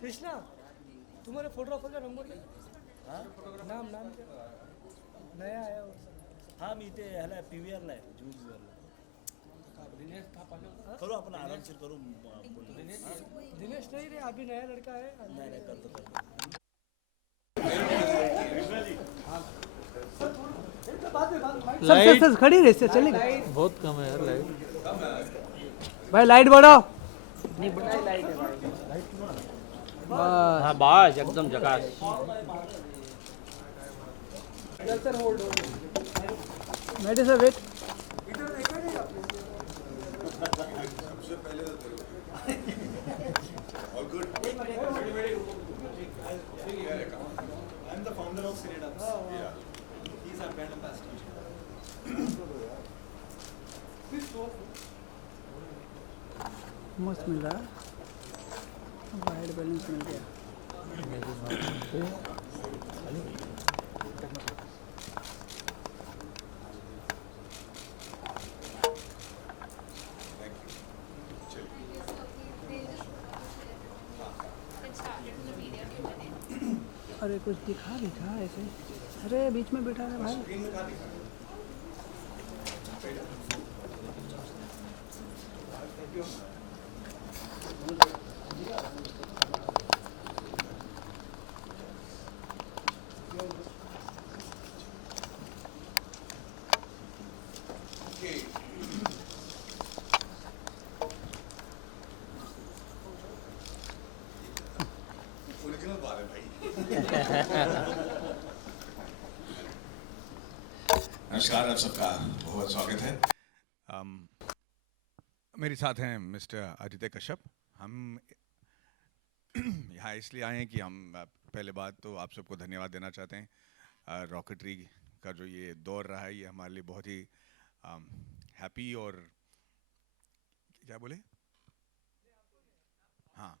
कृष्णा तुम्हारे फोटोग्राफर का नंबर क्या? नाम नाम क्या? नया आया हो. हा मी इथे ह्याला पी व्ही आरला आहे ज्यूस विअरला करू आपण आरामशीर करू बोलू दिनेश नहीं रे, अभी नया लड़का है. नाही नाही करतो करतो सर सर खड़ी रहे सर, चलेगा. बहुत कम है यार लाइट। भाई लाइट बढ़ाओ. हाँ बस एकदम झकास। बैठे sir, wait. I'm the founder of Cinedubs. Yeah. He's our brand ambassador. मस्त मिल रहा है. वाइड बैलेंस मिल गया. अरे कुछ दिखा दिखा ऐसे. अरे बीच में बैठा है भाई. ओरिजिनल बात है भाई. नमस्कार, आप सबका बहुत स्वागत है. मेरे साथ हैं मिस्टर आदित्य कश्यप. हम यहाँ इसलिए आए हैं कि हम पहले बात तो आप सबको धन्यवाद देना चाहते हैं. रॉकेटरी का जो ये दौर रहा है ये हमारे लिए बहुत ही हैप्पी और क्या बोले हाँ,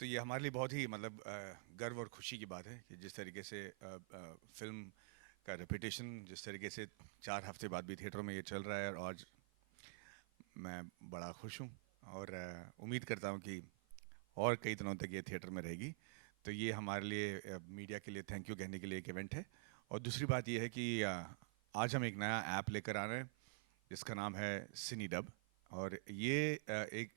तो ये हमारे लिए बहुत ही मतलब गर्व और खुशी की बात है कि जिस तरीके से फिल्म का रेपुटेशन जिस तरीके से 4 हफ्ते बाद भी थिएटरों में ये चल रहा है और आज मैं बड़ा खुश हूँ और उम्मीद करता हूँ कि और कई दिनों तक ये थिएटर में रहेगी. तो ये हमारे लिए मीडिया के लिए थैंक यू कहने के लिए एक इवेंट है. और दूसरी बात ये है कि आज हम एक नया ऐप लेकर आ रहे हैं जिसका नाम है सिनीडब. और ये एक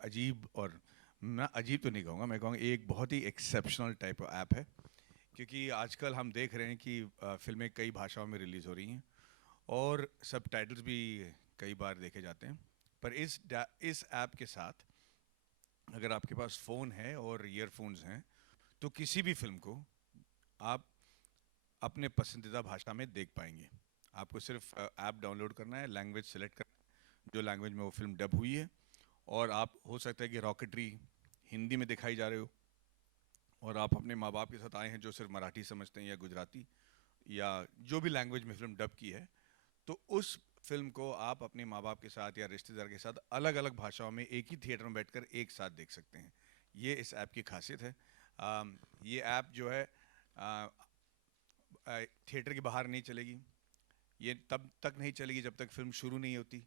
अजीब और मैं अजीब तो नहीं कहूँगा, मैं कहूँगा एक बहुत ही एक्सेप्शनल टाइप ऑफ ऐप है क्योंकि आजकल हम देख रहे हैं कि फिल्में कई भाषाओं में रिलीज़ हो रही हैं और सब टाइटल्स भी कई बार देखे जाते हैं. पर इस ऐप के साथ अगर आपके पास फ़ोन है और ईयरफोन्स हैं तो किसी भी फिल्म को आप अपने पसंदीदा भाषा में देख पाएंगे. आपको सिर्फ ऐप डाउनलोड करना है, लैंग्वेज सेलेक्ट करना है जो लैंग्वेज में वो फिल्म डब हुई है और आप हो सकता है कि रॉकेटरी हिंदी में दिखाई जा रहे हो और आप अपने माँ बाप के साथ आए हैं जो सिर्फ मराठी समझते हैं या गुजराती या जो भी लैंग्वेज में फिल्म डब की है, तो उस फिल्म को आप अपने माँ बाप के साथ या रिश्तेदार के साथ अलग अलग भाषाओं में एक ही थिएटर में बैठकर एक साथ देख सकते हैं. ये इस ऐप की खासियत है. ये ऐप जो है थिएटर के बाहर नहीं चलेगी, ये तब तक नहीं चलेगी जब तक फिल्म शुरू नहीं होती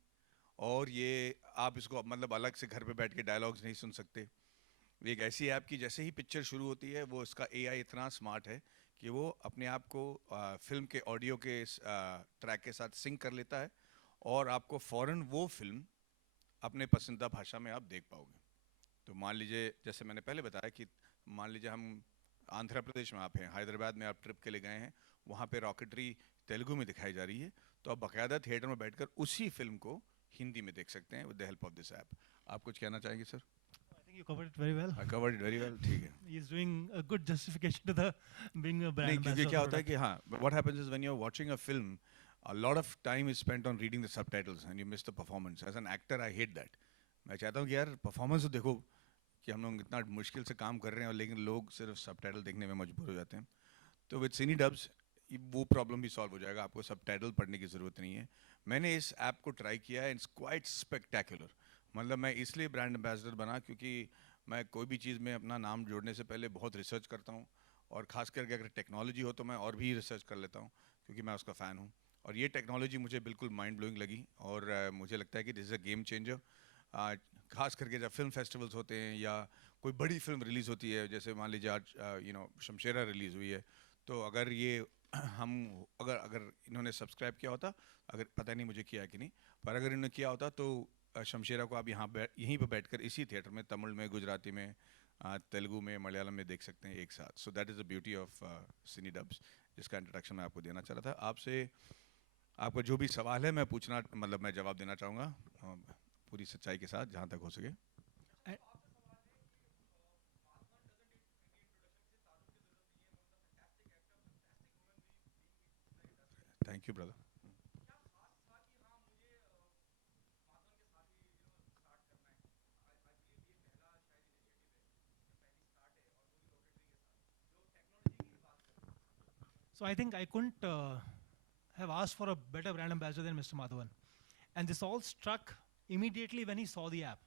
और ये आप इसको मतलब अलग से घर पे बैठ के डायलॉग्स नहीं सुन सकते. एक ऐसी ऐप की जैसे ही पिक्चर शुरू होती है वो इसका एआई इतना स्मार्ट है कि वो अपने आप को फिल्म के ऑडियो के ट्रैक के साथ सिंक कर लेता है और आपको फ़ौरन वो फिल्म अपने पसंदीदा भाषा में आप देख पाओगे. तो मान लीजिए जैसे मैंने पहले बताया कि मान लीजिए हम आंध्र प्रदेश में आप हैं, हैदराबाद में आप ट्रिप के लिए गए हैं, वहाँ पे रॉकेटरी तेलुगु में दिखाई जा रही है तो आप बाकायदा थिएटर में बैठकर उसी फिल्म को हिंदी में देख सकते हैं with the help of this app. आप कुछ कहना चाहेंगे sir? You covered it very well. I covered it very well. ठीक है. He's doing a good justification to the being a brand नहीं क्योंकि ambassador क्या of होता है product. कि हाँ, what happens is when you're watching a film, a lot of time is spent on reading the subtitles and you miss the performance. As an actor, I hate that. मैं चाहता हूँ कि यार performance तो देखो कि हम लोग इतना मुश्किल से काम कर रहे हैं और लेकिन लोग सिर्फ सबटाइटल देखने में मजबूर हो जाते हैं. तो विद सिनी डब्स वो प्रॉब्लम भी सॉल्व हो जाएगा, आपको सबटाइटल पढ़ने की ज़रूरत नहीं है. मैंने इस ऐप को ट्राई किया है, इट्स क्वाइट स्पेक्टेकुलर. मतलब मैं इसलिए ब्रांड एम्बेसडर बना क्योंकि मैं कोई भी चीज़ में अपना नाम जोड़ने से पहले बहुत रिसर्च करता हूँ और ख़ास करके अगर टेक्नोलॉजी हो तो मैं और भी रिसर्च कर लेता हूँ क्योंकि मैं उसका फ़ैन हूँ. और ये टेक्नोलॉजी मुझे बिल्कुल माइंड ब्लोइंग लगी और मुझे लगता है कि this is a game changer. खास करके जब फिल्म फेस्टिवल्स होते हैं या कोई बड़ी फिल्म रिलीज़ होती है, जैसे मान लीजिए आज शमशेरा रिलीज़ हुई है, तो अगर ये हम अगर अगर इन्होंने सब्सक्राइब किया होता, अगर पता नहीं मुझे किया है कि नहीं, पर अगर इन्होंने किया होता तो शमशेरा को आप यहीं पर बैठकर इसी थिएटर में तमिल में, गुजराती में, तेलुगु में, मलयालम में देख सकते हैं एक साथ. So that is the beauty of सिनी डब्स, जिसका इंट्रोडक्शन मैं आपको देना चाह रहा था. आपसे आपका जो भी सवाल है मैं जवाब देना चाहूँगा पूरी सच्चाई के साथ जहाँ तक हो सके. Thank you brother. So I think I couldn't have asked for a better brand ambassador than Mr. Madhavan. And this all struck immediately when he saw the app.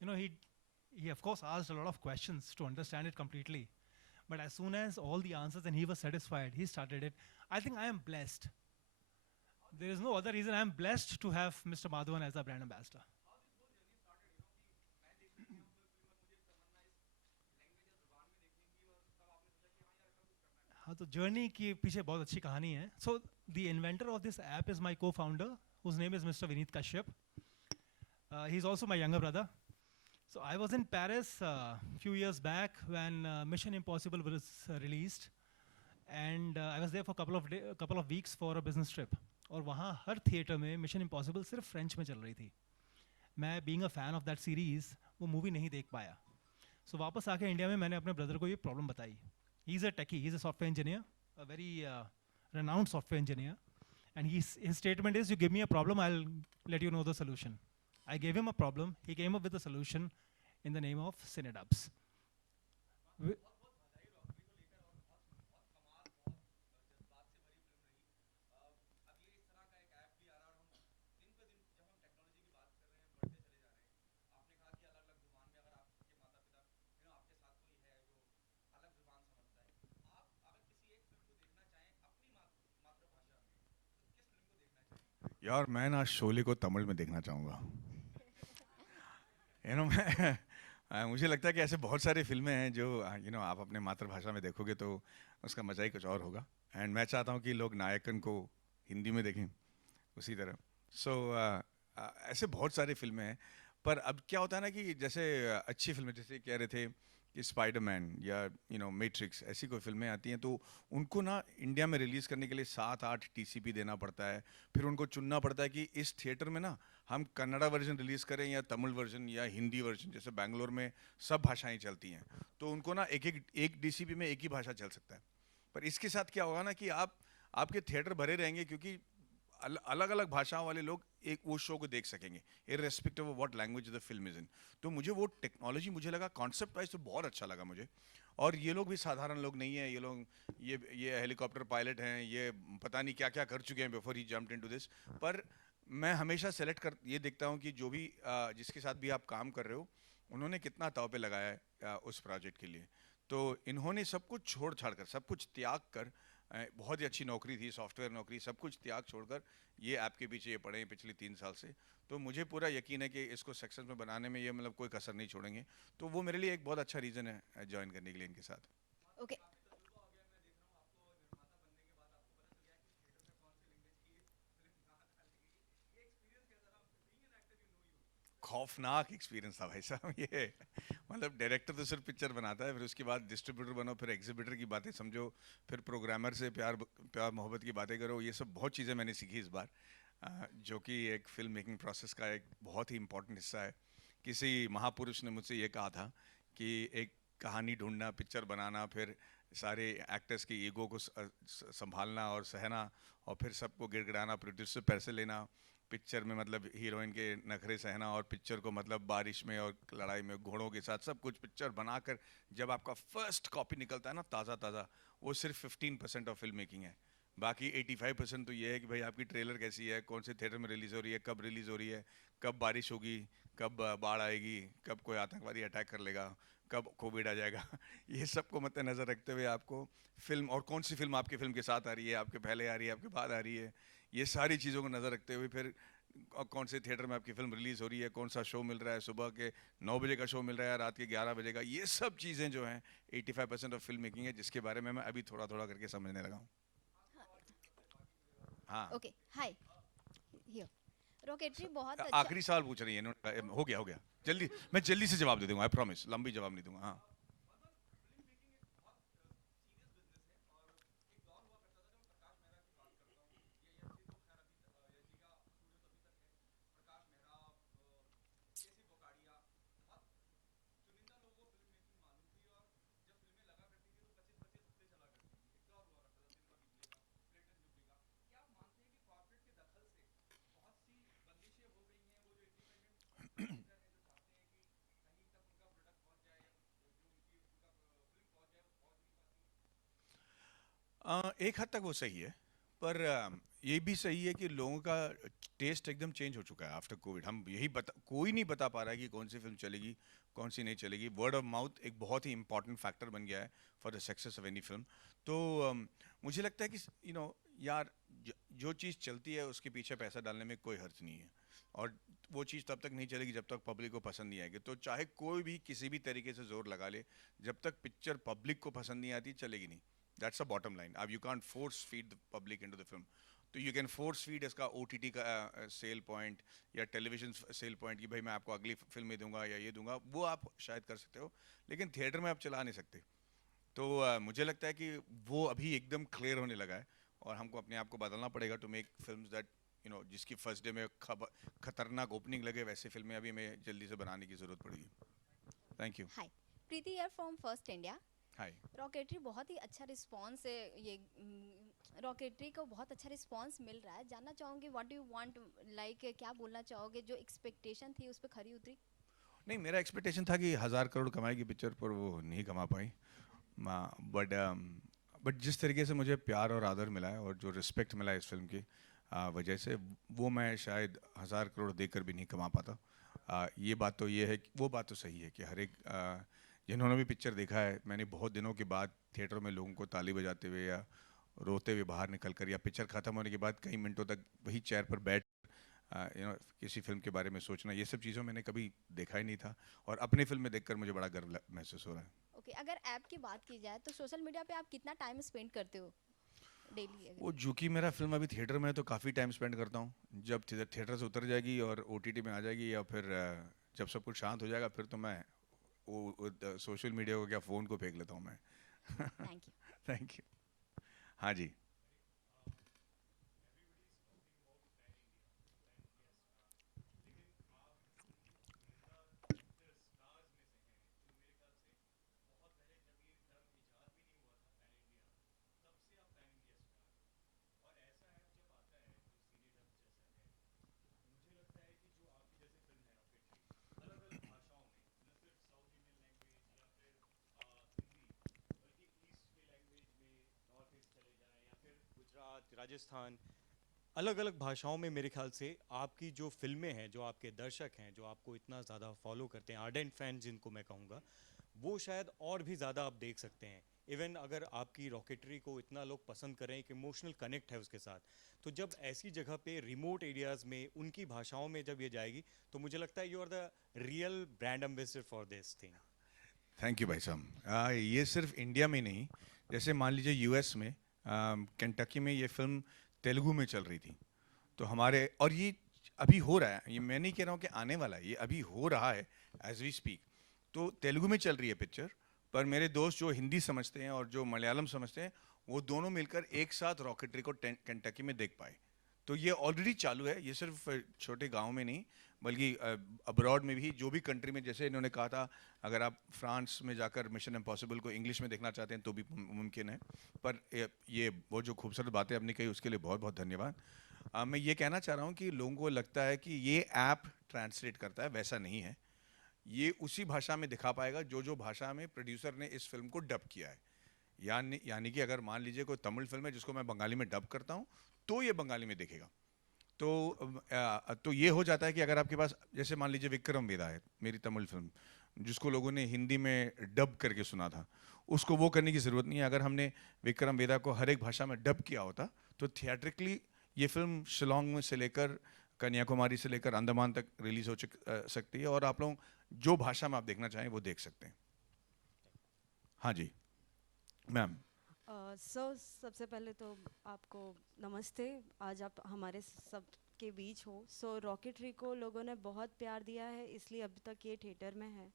You know, he of course asked a lot of questions to understand it completely. But as soon as all the answers and he was satisfied, he started it. I think I am blessed. There is no other reason. I am blessed to have Mr. Madhavan as a brand ambassador. हाँ, तो journey के पीछे बहुत अच्छी कहानी है. So the inventor of this app is my co-founder whose name is Mr. Vineet Kashyap. He's also my younger brother. So I was in Paris a few years back when Mission Impossible was released, and I was there for a couple of weeks for a business trip. और वहाँ हर theatre में Mission Impossible सिर्फ French में चल रही थी. मैं being a fan of that series वो मूवी नहीं देख पाया. So वापस आके इंडिया में मैंने अपने ब्रदर को ये प्रॉब्लम बताई. He's a techie, he's a software engineer, a very renowned software engineer. And his statement is, you give me a problem, I'll let you know the solution. I gave him a problem, he came up with a solution in the name of Cinedubs. यार मैं ना शोले को तमिल में देखना चाहूँगा. मुझे लगता है कि ऐसे बहुत सारी फिल्में हैं जो आप अपने मातृभाषा में देखोगे तो उसका मज़ा ही कुछ और होगा. एंड मैं चाहता हूँ कि लोग नायकन को हिंदी में देखें उसी तरह. सो ऐसे बहुत सारी फिल्में हैं. पर अब क्या होता है ना कि जैसे अच्छी फिल्में, जैसे कह रहे थे कि स्पाइडरमैन या मैट्रिक्स, ऐसी कोई फिल्में आती हैं तो उनको ना इंडिया में रिलीज़ करने के लिए 7-8 TCP देना पड़ता है. फिर उनको चुनना पड़ता है कि इस थिएटर में ना हम कन्नड़ा वर्जन रिलीज़ करें या तमिल वर्जन या हिंदी वर्जन. जैसे बेंगलोर में सब भाषाएं चलती हैं तो उनको ना एक DCP में एक ही भाषा चल सकता है. पर इसके साथ क्या होगा ना कि आपके थिएटर भरे रहेंगे क्योंकि अलग अलग भाषाओं वाले लोग एक वो शो को देख सकेंगे irrespective of what language the film is in. तो मुझे वो टेक्नोलॉजी मुझे लगा कॉन्सेप्ट वाइज तो बहुत अच्छा लगा मुझे. और ये लोग भी साधारण लोग नहीं हैं. ये लोग ये हेलीकॉप्टर पायलट हैं, ये पता नहीं क्या क्या कर चुके हैं before he jumped into this. पर मैं हमेशा ये देखता हूँ कि जो भी जिसके साथ भी आप काम कर रहे हो उन्होंने कितना ताव पे लगाया है उस प्रोजेक्ट के लिए. तो इन्होंने सब कुछ छोड़ छाड़ कर, सब कुछ त्याग कर, बहुत ही अच्छी नौकरी थी, सॉफ्टवेयर नौकरी, सब कुछ त्याग छोड़कर ये ऐप के पीछे ये पड़े हैं पिछले 3 साल से. तो मुझे पूरा यकीन है कि इसको सक्सेस में बनाने में ये कोई कसर नहीं छोड़ेंगे. तो वो मेरे लिए एक बहुत अच्छा रीज़न है ज्वाइन करने के लिए इनके साथ. ओके. खौफनाक एक्सपीरियंस था भाई साहब ये. डायरेक्टर तो सिर्फ पिक्चर बनाता है, फिर उसके बाद डिस्ट्रीब्यूटर बनो, फिर एग्जीबिटर की बातें समझो, फिर प्रोग्रामर से प्यार मोहब्बत की बातें करो. ये सब बहुत चीज़ें मैंने सीखी इस बार, जो कि एक फिल्म मेकिंग प्रोसेस का एक बहुत ही इम्पोर्टेंट हिस्सा है. किसी महापुरुष ने मुझसे ये कहा था कि एक कहानी ढूंढना, पिक्चर बनाना, फिर सारे एक्टर्स की ईगो को संभालना और सहना, और फिर सबको गिड़गिड़ाना, प्रोड्यूसर पैसे लेना, पिक्चर में हीरोइन के नखरे सहना, और पिक्चर को बारिश में और लड़ाई में घोड़ों के साथ सब कुछ पिक्चर बनाकर जब आपका फर्स्ट कॉपी निकलता है ना ताज़ा, वो सिर्फ 15% ऑफ फिल्म मेकिंग है. बाकी 85% तो ये है कि भाई आपकी ट्रेलर कैसी है, कौन से थिएटर में रिलीज़ हो रही है, कब रिलीज़ हो रही है, कब बारिश होगी, कब बाढ़ आएगी, कब कोई आतंकवादी अटैक कर लेगा, कब कोविड आ जाएगा. ये सब को मद्देनज़र रखते हुए आपको फिल्म, और कौन सी फिल्म आपकी फिल्म के साथ आ रही है, आपके पहले आ रही है, आपके बाद आ रही है, ये सारी चीज़ों को नज़र रखते हुए फिर कौन से थिएटर में आपकी फिल्म रिलीज़ हो रही है, कौन सा शो मिल रहा है, सुबह के 9 बजे का शो मिल रहा है, रात के 11 बजे का, ये सब चीज़ें जो हैं 85% ऑफ फिल्म मेकिंग है, जिसके बारे में मैं अभी थोड़ा थोड़ा करके समझने लगा हूँ। हाँ, ओके हाय हियर रॉकेटरी बहुत अच्छा आखिरी सवाल पूछ रही है इन्होंने, हो गया जल्दी, मैं जल्दी से जवाब दे दूंगा, आई प्रॉमिस, लंबी जवाब नहीं दूंगा। हाँ, एक हद तक वो सही है, पर ये भी सही है कि लोगों का टेस्ट एकदम चेंज हो चुका है आफ्टर कोविड। हम यही कोई नहीं बता पा रहा है कि कौन सी फिल्म चलेगी, कौन सी नहीं चलेगी। वर्ड ऑफ माउथ एक बहुत ही इंपॉर्टेंट फैक्टर बन गया है for the success of any film. तो मुझे लगता है कि यार जो चीज़ चलती है उसके पीछे पैसा डालने में कोई हर्ज नहीं है, और वो चीज़ तब तक नहीं चलेगी जब तक पब्लिक को पसंद नहीं आएगी। तो चाहे कोई भी किसी भी तरीके से जोर लगा ले, जब तक पिक्चर पब्लिक को पसंद नहीं आती चलेगी नहीं। That's a bottom line. अब you can't force feed the public into the film. तो you can force feed इसका OTT का सेल पॉइंट या टेलीविजन सेल पॉइंट कि भाई मैं आपको अगली फिल्म में दूंगा या ये दूंगा, वो आप शायद कर सकते हो, लेकिन थिएटर में आप चला नहीं सकते। तो मुझे लगता है कि वो अभी एकदम क्लियर होने लगा है, और हमको अपने आप को बदलना पड़ेगा टू मेक फिल्म्स दैट जिसकी फर्स्ट डे में खतरनाक ओपनिंग लगे, वैसे फिल्में अभी हमें जल्दी से बनाने की ज़रूरत पड़ेगी। Thank you. हाय प्रीति यार from first India. Hi. Rocketry बहुत ही अच्छा रिस्पांस है, ये रॉकेटरी को बहुत अच्छा रिस्पांस मिल रहा है। जानना चाहूँगी what do you want, like क्या बोलना चाहोगे, जो एक्सपेक्टेशन थी उस पर खरी उतरी? नहीं, मेरा एक्सपेक्टेशन था कि 1000 करोड़ कमाएगी पिक्चर, पर वो नहीं कमा पाई। बट जिस तरीके से मुझे प्यार और आदर मिला है और जो रिस्पेक्ट मिला है इस फिल्म की वजह से, वो मैं शायद 1000 करोड़ देकर भी नहीं कमा पाता। ये बात तो ये है, वो बात तो सही है कि हर एक जिन्होंने भी पिक्चर देखा है, मैंने बहुत दिनों के बाद थिएटर में लोगों को ताली बजाते हुए या रोते हुए बाहर निकल कर, या पिक्चर ख़त्म होने के बाद कई मिनटों तक वही चेयर पर बैठ किसी फिल्म के बारे में सोचना, ये सब चीज़ों मैंने कभी देखा ही नहीं था, और अपनी फिल्म में देखकर मुझे बड़ा गर्व महसूस हो रहा है। ओके अगर ऐप की बात की जाए तो सोशल मीडिया पे आप कितना टाइम स्पेंड करते हो डेली? वो चूँकि मेरा फिल्म अभी थिएटर में है तो काफ़ी टाइम स्पेंड करता हूँ। जब थिएटर से उतर जाएगी और OTT में आ जाएगी, या फिर जब सब कुछ शांत हो जाएगा, फिर तो मैं वो सोशल मीडिया को क्या, फ़ोन को फेंक लेता हूँ मैं। Thank you. Thank you. हाँ जी। गुजरात, राजस्थान, अलग अलग भाषाओं में मेरे ख्याल से आपकी जो फिल्में हैं, जो आपके दर्शक हैं, जो आपको इतना ज़्यादा फॉलो करते हैं, आर्डेंट फैन जिनको मैं कहूँगा, वो शायद और भी ज़्यादा आप देख सकते हैं। इवन अगर आपकी रॉकेटरी को इतना लोग पसंद करें, एक इमोशनल कनेक्ट है उसके साथ, तो जब ऐसी जगह पे रिमोट एरियाज़ में उनकी भाषाओं में जब ये जाएगी, तो मुझे लगता है you are the real brand ambassador for this thing. Thank you भाई साहब। ये सिर्फ इंडिया में नहीं, जैसे मान लीजिए US में केंटकी में ये फिल्म तेलुगु में चल रही थी, तो हमारे, और ये अभी हो रहा है, ये मैं नहीं कह रहा हूँ कि आने वाला है, ये अभी हो रहा है एज वी स्पीक। तो तेलुगु में चल रही है पिक्चर, पर मेरे दोस्त जो हिंदी समझते हैं और जो मलयालम समझते हैं, वो दोनों मिलकर एक साथ रॉकेटरी को केंटकी में देख पाए। तो ये ऑलरेडी चालू है, ये सिर्फ छोटे गाँव में नहीं, बल्कि अब्रॉड में भी, जो भी कंट्री में, जैसे इन्होंने कहा था अगर आप फ्रांस में जाकर मिशन इम्पॉसिबल को इंग्लिश में देखना चाहते हैं तो भी मुमकिन है। पर ये वो जो खूबसूरत बातें आपने कही उसके लिए बहुत बहुत धन्यवाद। मैं ये कहना चाह रहा हूँ कि लोगों को लगता है कि ये ऐप ट्रांसलेट करता है, वैसा नहीं है। ये उसी भाषा में दिखा पाएगा जो भाषा में प्रोड्यूसर ने इस फिल्म को डब किया है। यानी कि अगर मान लीजिए कोई तमिल फिल्म है जिसको मैं बंगाली में डब करता हूँ, तो ये बंगाली में देखेगा। तो ये हो जाता है कि अगर आपके पास, जैसे मान लीजिए विक्रम वेदा है, मेरी तमिल फिल्म, जिसको लोगों ने हिंदी में डब करके सुना था, उसको वो करने की ज़रूरत नहीं है। अगर हमने विक्रम वेदा को हर एक भाषा में डब किया होता, तो थिएट्रिकली ये फिल्म शिलोंग में से लेकर कन्याकुमारी से लेकर अंडमान तक रिलीज हो सकती है, और आप लोग जो भाषा में आप देखना चाहें वो देख सकते हैं। हाँ जी मैम। सर सबसे पहले तो आपको नमस्ते, आज आप हमारे सब के बीच हो। सो रॉकेटरी को लोगों ने बहुत प्यार दिया है, इसलिए अभी तक ये थिएटर में है।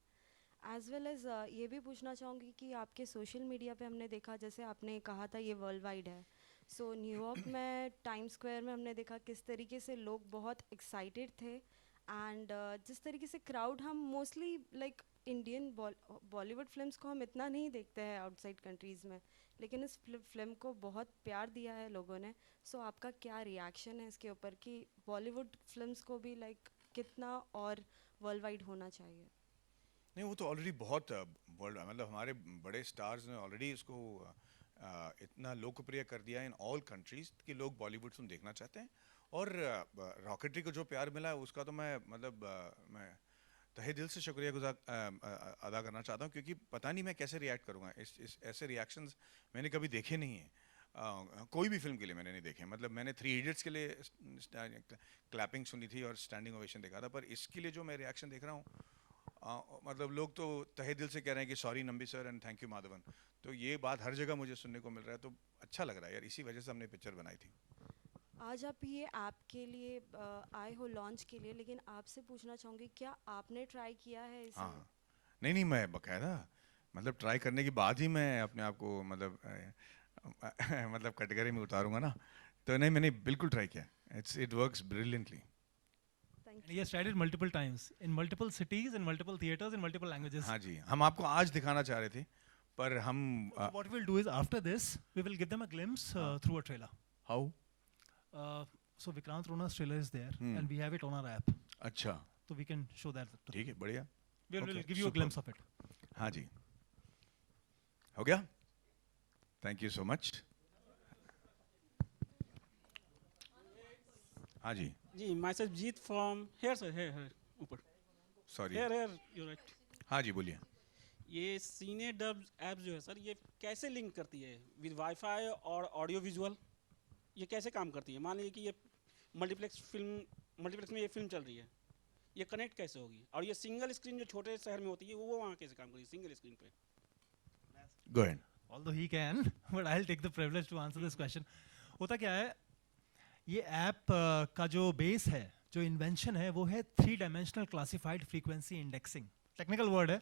एज वेल एज़ ये भी पूछना चाहूँगी कि आपके सोशल मीडिया पे हमने देखा, जैसे आपने कहा था ये वर्ल्ड वाइड है। सो न्यूयॉर्क में टाइम स्क्वायर में हमने देखा किस तरीके से लोग बहुत एक्साइटेड थे, एंड जिस तरीके से क्राउड, हम mostly like Indian Bollywood films को हम इतना नहीं देखते हैं आउटसाइड कंट्रीज़ में, लेकिन इस फिल्म को बहुत प्यार दिया है लोगों ने। सो आपका क्या रिएक्शन है इसके ऊपर कि बॉलीवुड फिल्म्स को भी लाइक कितना और वर्ल्ड वाइड होना चाहिए? नहीं, वो तो ऑलरेडी बहुत वर्ल्ड, मतलब हमारे बड़े स्टार्स ने ऑलरेडी इसको इतना लोकप्रिय कर दिया इन ऑल कंट्रीज कि लोग बॉलीवुड फिल्म देखना चाहते हैं। और रॉकेटरी को जो प्यार मिला है उसका तो मैं तहे दिल से शुक्रिया अदा करना चाहता हूँ, क्योंकि पता नहीं मैं कैसे रिएक्ट करूँगा। इस ऐसे रिएक्शंस मैंने कभी देखे नहीं हैं, कोई भी फिल्म के लिए मैंने नहीं देखे। मतलब मैंने 3 इडियट्स के लिए क्लैपिंग सुनी थी और स्टैंडिंग ओवेशन देखा था, पर इसके लिए जो मैं रिएक्शन देख रहा हूँ, मतलब लोग तो तहे दिल से कह रहे हैं कि sorry Nambi sir and thank you Madhavan. तो ये बात हर जगह मुझे सुनने को मिल रहा है, तो अच्छा लग रहा है यार। इसी वजह से हमने पिक्चर बनाई थी। आज आप ये ऐप के लिए आए हो लॉन्च के लिए, लेकिन आपसे पूछना चाहूँगी क्या आपने ट्राई किया है इसे? हाँ, नहीं मैं बकायदा मतलब ट्राई करने के बाद ही मैं अपने आप को मतलब मतलब कैटेगरी में उतारूंगा ना। तो नहीं, मैंने बिल्कुल ट्राई किया। It works brilliantly. He has tried it multiple times in multiple cities, in multiple theaters, in multiple languages. हाँ जी, हम आपको आज दिखाना चाह रहे थे, पर हम So what we'll do is after this, we will give them a glimpse through a trailer. how? So Vikrant Rona's trailer is there, Hmm. and we have it on our app, अच्छा, so we can show that. ठीक है, बढ़िया। We'll Okay, give you a superb. glimpse of it. हाँ जी, हो गया। Thank you so much. हाँ जी, जी myself Jeet from here sir, here ऊपर sorry. here you're right। हाँ जी, बोलिए। ये सीने डब ऐप जो है सर, ये कैसे लिंक करती है विद वाईफाई और ऑडियो विजुअल? ये कैसे काम करती है? मान लीजिए कि ये मल्टीप्लेक्स में ये फिल्म चल रही है, ये कनेक्ट कैसे होगी? और ये सिंगल स्क्रीन जो छोटे शहर में होती है वो वहाँ कैसे काम करेगी सिंगल स्क्रीन पे? Go ahead. Although he can, but I'll take the privilege to answer this question. होता क्या है, ये ऐप का जो बेस है, जो इन्वेंशन है, वो है 3 dimensional classified frequency indexing. Technical word है,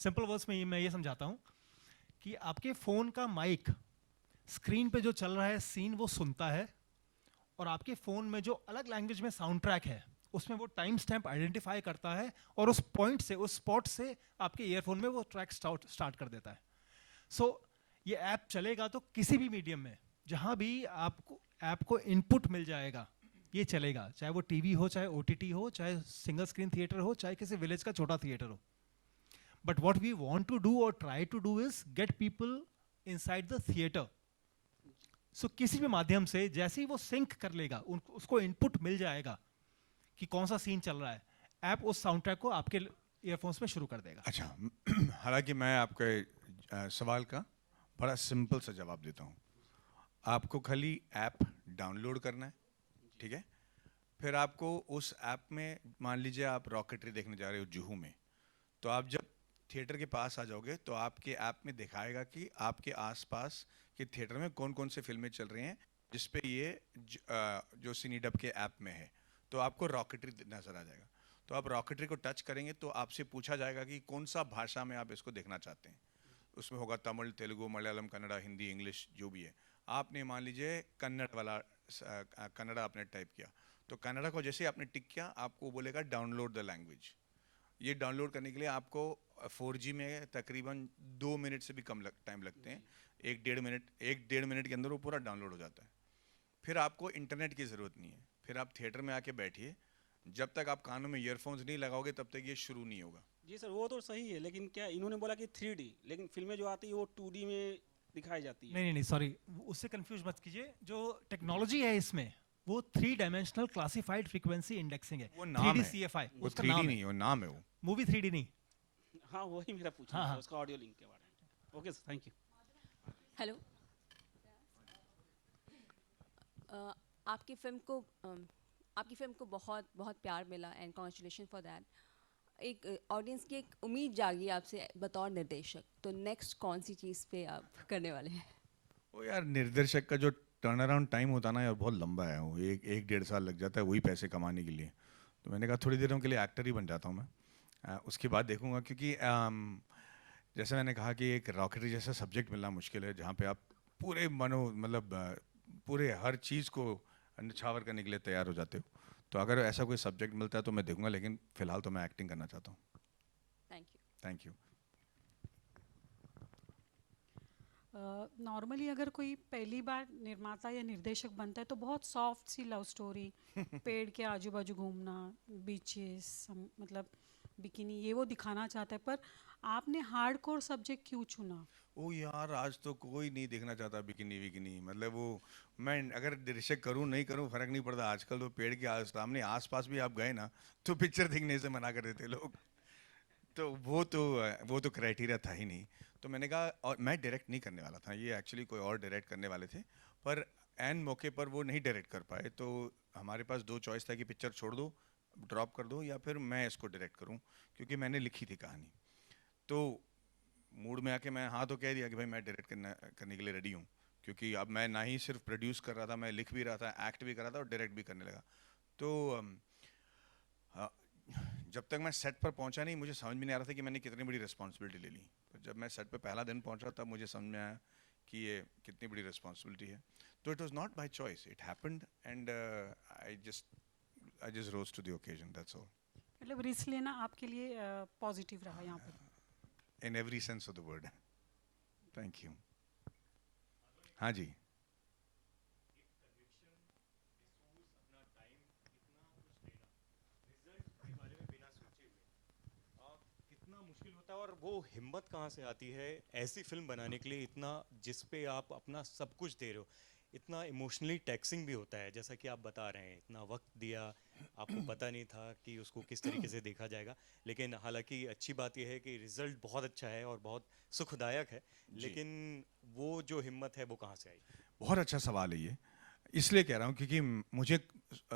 सिंपल वर्ड्स में मैं ये समझाता हूँ कि आपके फ़ोन का माइक स्क्रीन पे जो चल रहा है सीन वो सुनता है, और आपके फ़ोन में जो अलग लैंग्वेज में साउंड ट्रैक है उसमें वो टाइम स्टैम्प आइडेंटिफाई करता है, और उस पॉइंट से, उस स्पॉट से आपके ईयरफोन में वो ट्रैक स्टार्ट कर देता है। सो ये ऐप चलेगा तो किसी भी मीडियम में, जहाँ भी आपको ऐप को इनपुट मिल जाएगा, ये चलेगा, चाहे वो टीवी हो, चाहे ओटीटी हो, चाहे सिंगल स्क्रीन थिएटर हो, चाहे किसी विलेज का छोटा थिएटर हो। But what we want to do और try to do is get people inside the theatre. So किसी भी माध्यम से जैसे ही वो सिंक कर लेगा, उसको इनपुट मिल जाएगा कि कौन सा सीन चल रहा है, ऐप उस साउंड ट्रैक को आपके ईयरफोन्स में शुरू कर देगा। अच्छा, हालांकि मैं आपके सवाल का बड़ा सिंपल सा जवाब देता हूँ। आपको खाली ऐप डाउनलोड करना है, ठीक है? फिर आपको उस ऐप में, मान लीजिए आप रॉकेटरी देखने जा रहे हो जुहू में, तो आप जब थिएटर के पास आ जाओगे तो आपके ऐप में दिखाएगा कि आपके आसपास के थिएटर में कौन कौन से फिल्में चल रही हैं, जिस पे ये जो सिनी डब के ऐप में है, तो आपको रॉकेटरी नज़र आ जाएगा। तो आप रॉकेटरी को टच करेंगे तो आपसे पूछा जाएगा कि कौन सा भाषा में आप इसको देखना चाहते हैं। उसमें होगा तमिल, तेलुगु, मलयालम, कन्नड़ा, हिंदी, इंग्लिश, जो भी है। आपने मान लीजिए कन्नड़ वाला कन्नड़ा आपने टाइप किया, तो कन्नड़ा को जैसे आपने टिक किया, आपको बोलेगा डाउनलोड द लैंग्वेज। ये डाउनलोड करने के लिए आपको 4G में तकरीबन 2 मिनट से भी कम टाइम लगते हैं। 1-1.5 मिनट के अंदर वो पूरा डाउनलोड हो जाता है। फिर आपको इंटरनेट की ज़रूरत नहीं है। फिर आप थिएटर में आके बैठिए, जब तक आप कानों में ईयरफोन्स नहीं लगाओगे तब तक ये शुरू नहीं होगा। जी सर, वो तो सही है, लेकिन क्या इन्होंने बोला कि 3D, लेकिन फिल्में जो आती है वो 2D में दिखाई जाती है। नहीं, सॉरी, उससे कंफ्यूज मत कीजिए। जो टेक्नोलॉजी है इसमें वो 3 डायमेंशनल क्लासिफाइड फ्रीक्वेंसी इंडेक्सिंग है, वो नाम 3D है। CFI, वो उसका 3D नाम नहीं है, वो नाम है वो। मूवी 3D नहीं। हाँ, वही मेरा पूछना हाँ, था, हाँ। उसका ऑडियो लिंक के बारे में। Okay sir, thank you. Hello, आपकी फिल्म को आपकी फिल्म को बहुत बहुत प्यार मिला एंड कॉन्ग्रेचुलेशन फॉर दैट। एक ऑडियंस की एक उम्मीद जागी आपसे बतौर निर्देशक, तो नेक्स्ट कौन सी चीज़ पे आप करने वाले हैं? वो यार निर्देशक का जो टर्न अराउंड टाइम होता है ना यार, बहुत लंबा है। वो एक डेढ़ साल लग जाता है वही पैसे कमाने के लिए। तो मैंने कहा थोड़ी देरों के लिए एक्टर ही बन जाता हूँ मैं, उसके बाद देखूंगा। क्योंकि जैसे मैंने कहा कि एक रॉकेटरी जैसा सब्जेक्ट मिलना मुश्किल है, जहाँ पे आप पूरे पूरे हर चीज़ को न्यौछावर करने के लिए तैयार हो जाते हो। तो अगर ऐसा कोई सब्जेक्ट मिलता है तो मैं देखूंगा, लेकिन फ़िलहाल तो मैं एक्टिंग करना चाहता हूँ। Thank you. Thank you. Normally अगर कोई पहली बार निर्माता या निर्देशक बनता है तो बहुत सॉफ्ट सी लव स्टोरी, पेड़ के आजू बाजू घूमना, बीचेस, मतलब बिकिनी, ये वो दिखाना चाहता है, पर आपने हार्डकोर सब्जेक्ट क्यों चुना? ओ यार, आज तो कोई नहीं देखना चाहता बिकिनी विकिनी। मतलब वो मैं अगर निर्देशक करूँ नहीं करूँ फर्क नहीं पड़ता। आजकल तो पेड़ के सामने आसपास भी आप गए ना तो पिक्चर देखने से मना कर देते लोग। तो वो तो क्राइटेरिया था ही नहीं। तो मैंने कहा, और मैं डायरेक्ट नहीं करने वाला था, ये एक्चुअली कोई और डायरेक्ट करने वाले थे, पर एन मौके पर वो नहीं डायरेक्ट कर पाए। तो हमारे पास दो चॉइस था कि पिक्चर छोड़ दो, ड्रॉप कर दो, या फिर मैं इसको डायरेक्ट करूं, क्योंकि मैंने लिखी थी कहानी। तो मूड में आके मैं हाँ तो कह दिया कि भाई मैं डायरेक्ट करने के लिए रेडी हूँ, क्योंकि अब मैं ना ही सिर्फ प्रोड्यूस कर रहा था, मैं लिख भी रहा था, एक्ट भी कर रहा था और डायरेक्ट भी करने लगा। तो जब तक मैं सेट पर पहुंचा नहीं, मुझे समझ में नहीं आ रहा था कि मैंने कितनी बड़ी रिस्पॉन्सिबिलिटी ले ली। तो जब मैं सेट पे पहला दिन पहुंचा तब मुझे समझ में आया कि ये कितनी बड़ी रिस्पॉन्सिबिलिटी है। तो it was not by choice, it happened and I just rose to the occasion, that's all. मतलब रिस्क लेना आपके लिए पॉजिटिव रहा यहाँ पर? In every sense of the word. Thank you. हाँ जी। और वो हिम्मत कहाँ से आती है ऐसी फिल्म बनाने के लिए, इतना जिस पे आप अपना सब कुछ दे रहे हो, इतना इमोशनली टैक्सिंग भी होता है, जैसा कि आप बता रहे हैं, इतना वक्त दिया, आपको पता नहीं था कि उसको किस तरीके से देखा जाएगा, लेकिन हालांकि अच्छी बात यह है कि रिजल्ट बहुत अच्छा है और बहुत सुखदायक है, लेकिन वो जो हिम्मत है वो कहाँ से आई? बहुत अच्छा सवाल है ये, इसलिए कह रहा हूँ क्योंकि मुझे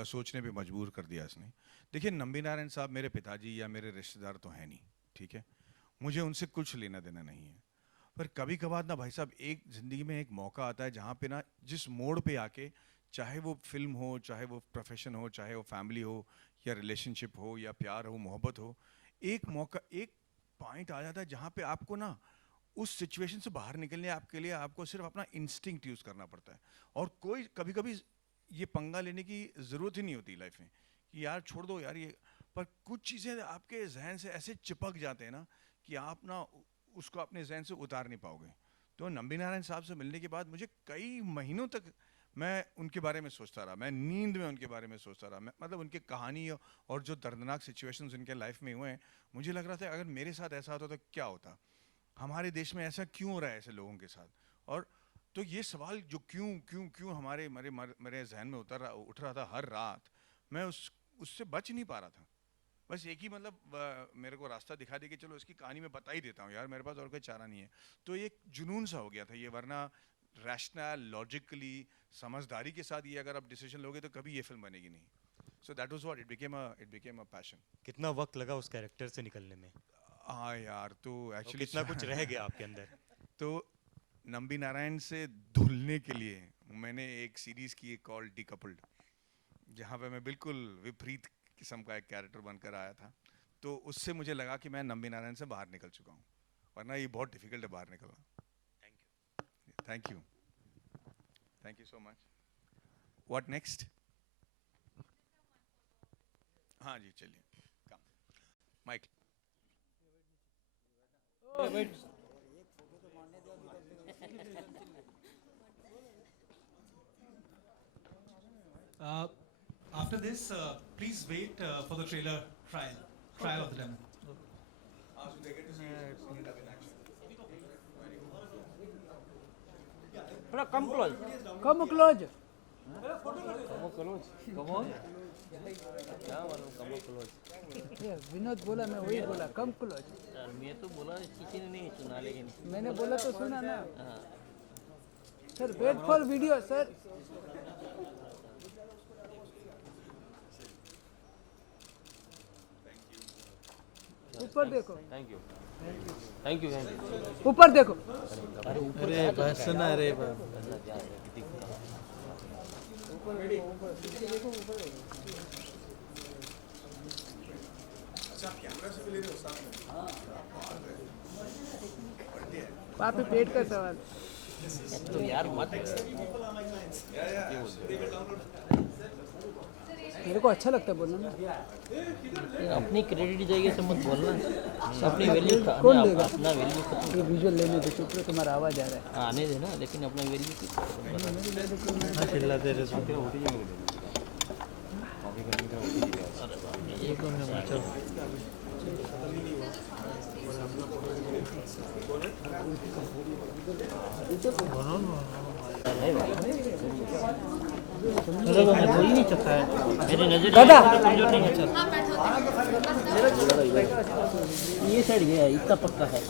सोचने पे मजबूर कर दिया इसने। देखिए, नंबी नारायण साहब मेरे पिताजी या मेरे रिश्तेदार तो हैं नहीं, ठीक है, मुझे उनसे कुछ लेना देना नहीं है। पर कभी कभार ना भाई साहब, एक ज़िंदगी में एक मौका आता है जहाँ पे ना जिस मोड़ पे आके, चाहे वो फिल्म हो, चाहे वो प्रोफेशन हो, चाहे वो फैमिली हो, या रिलेशनशिप हो, या प्यार हो, मोहब्बत हो, एक मौका, एक पॉइंट आ जाता है जहाँ पे आपको ना उस सिचुएशन से बाहर निकलने आपके लिए आपको सिर्फ अपना इंस्टिंक्ट यूज़ करना पड़ता है। और कोई कभी कभी ये पंगा लेने की ज़रूरत ही नहीं होती लाइफ में कि यार छोड़ दो यार ये, पर कुछ चीज़ें आपके जहन से ऐसे चिपक जाते हैं ना कि आप ना उसको अपने जहन से उतार नहीं पाओगे। तो नंबी नारायण साहब से मिलने के बाद मुझे कई महीनों तक मैं उनके बारे में सोचता रहा, मैं नींद में उनके बारे में सोचता रहा, मैं मतलब उनकी कहानी और जो दर्दनाक सिचुएशंस उनके लाइफ में हुए हैं, मुझे लग रहा था अगर मेरे साथ ऐसा होता तो क्या होता, हमारे देश में ऐसा क्यों हो रहा है ऐसे लोगों के साथ। और तो ये सवाल जो क्यों क्यों क्यों हमारे मेरे जहन में उठ रहा था हर रात, मैं उससे बच नहीं पा रहा था। बस एक ही मतलब मेरे को रास्ता दिखा दे कि चलो इसकी कहानी मैं बता ही देता हूँ यार, मेरे पास और कोई चारा नहीं है। तो एक जुनून सा हो गया था ये, वरना रैशनल लॉजिकली समझदारी के साथ ये अगर आप डिसीजन लोगे तो कभी ये फिल्म बनेगी नहीं। So that was what it became a passion. कितना वक्त लगा उस कैरेक्टर से निकलने में? हाँ यार, तो एक्चुअली कितना कुछ रह गया आपके अंदर? तो नंबी नारायण से धुलने के लिए मैंने एक सीरीज की कॉल्ड डीकपल्ड, जहाँ पे मैं बिल्कुल विपरीत किस्म का एक कैरेक्टर बनकर आया था। तो उससे मुझे लगा कि मैं नंबी नारायण से बाहर निकल चुका हूँ, वरना ये बहुत डिफिकल्ट है बाहर निकलना। Thank you, thank you so much. What next? हाँ जी, चलिए, कम mic. After this, please wait for the trial of the demo. थोड़ा come close, come close, come on. क्या मालूम कम क्लोज? ये विनोद बोला, मैं वही बोला, कम क्लोज। यार मैं तो बोला, किसी ने नहीं सुना, लेकिन मैंने बोला तो सुना ना। Sir wait for video sir. ऊपर देखो, thank you thank you thank you ऊपर देखो। अरे बस ना अरे वहाँ पे पेट का सवाल। तो यार मत मेरे को अच्छा लगता है बोलना ना। अपनी क्रेडिट जाएगी से मत बोलना अपनी वैल्यू कौन देगा? अपना वैल्यू ये विजुअल लेने दो, चुप रहो, तुम्हारा आवाज आ रहा है। आने देना लेकिन अपना वैल्यू चिल्लाते रहे एक चलो चलो मैं कोई नहीं चाहता है मेरी नजर दादा कमजोर नहीं है सर ये साइड गया इतना पक्का है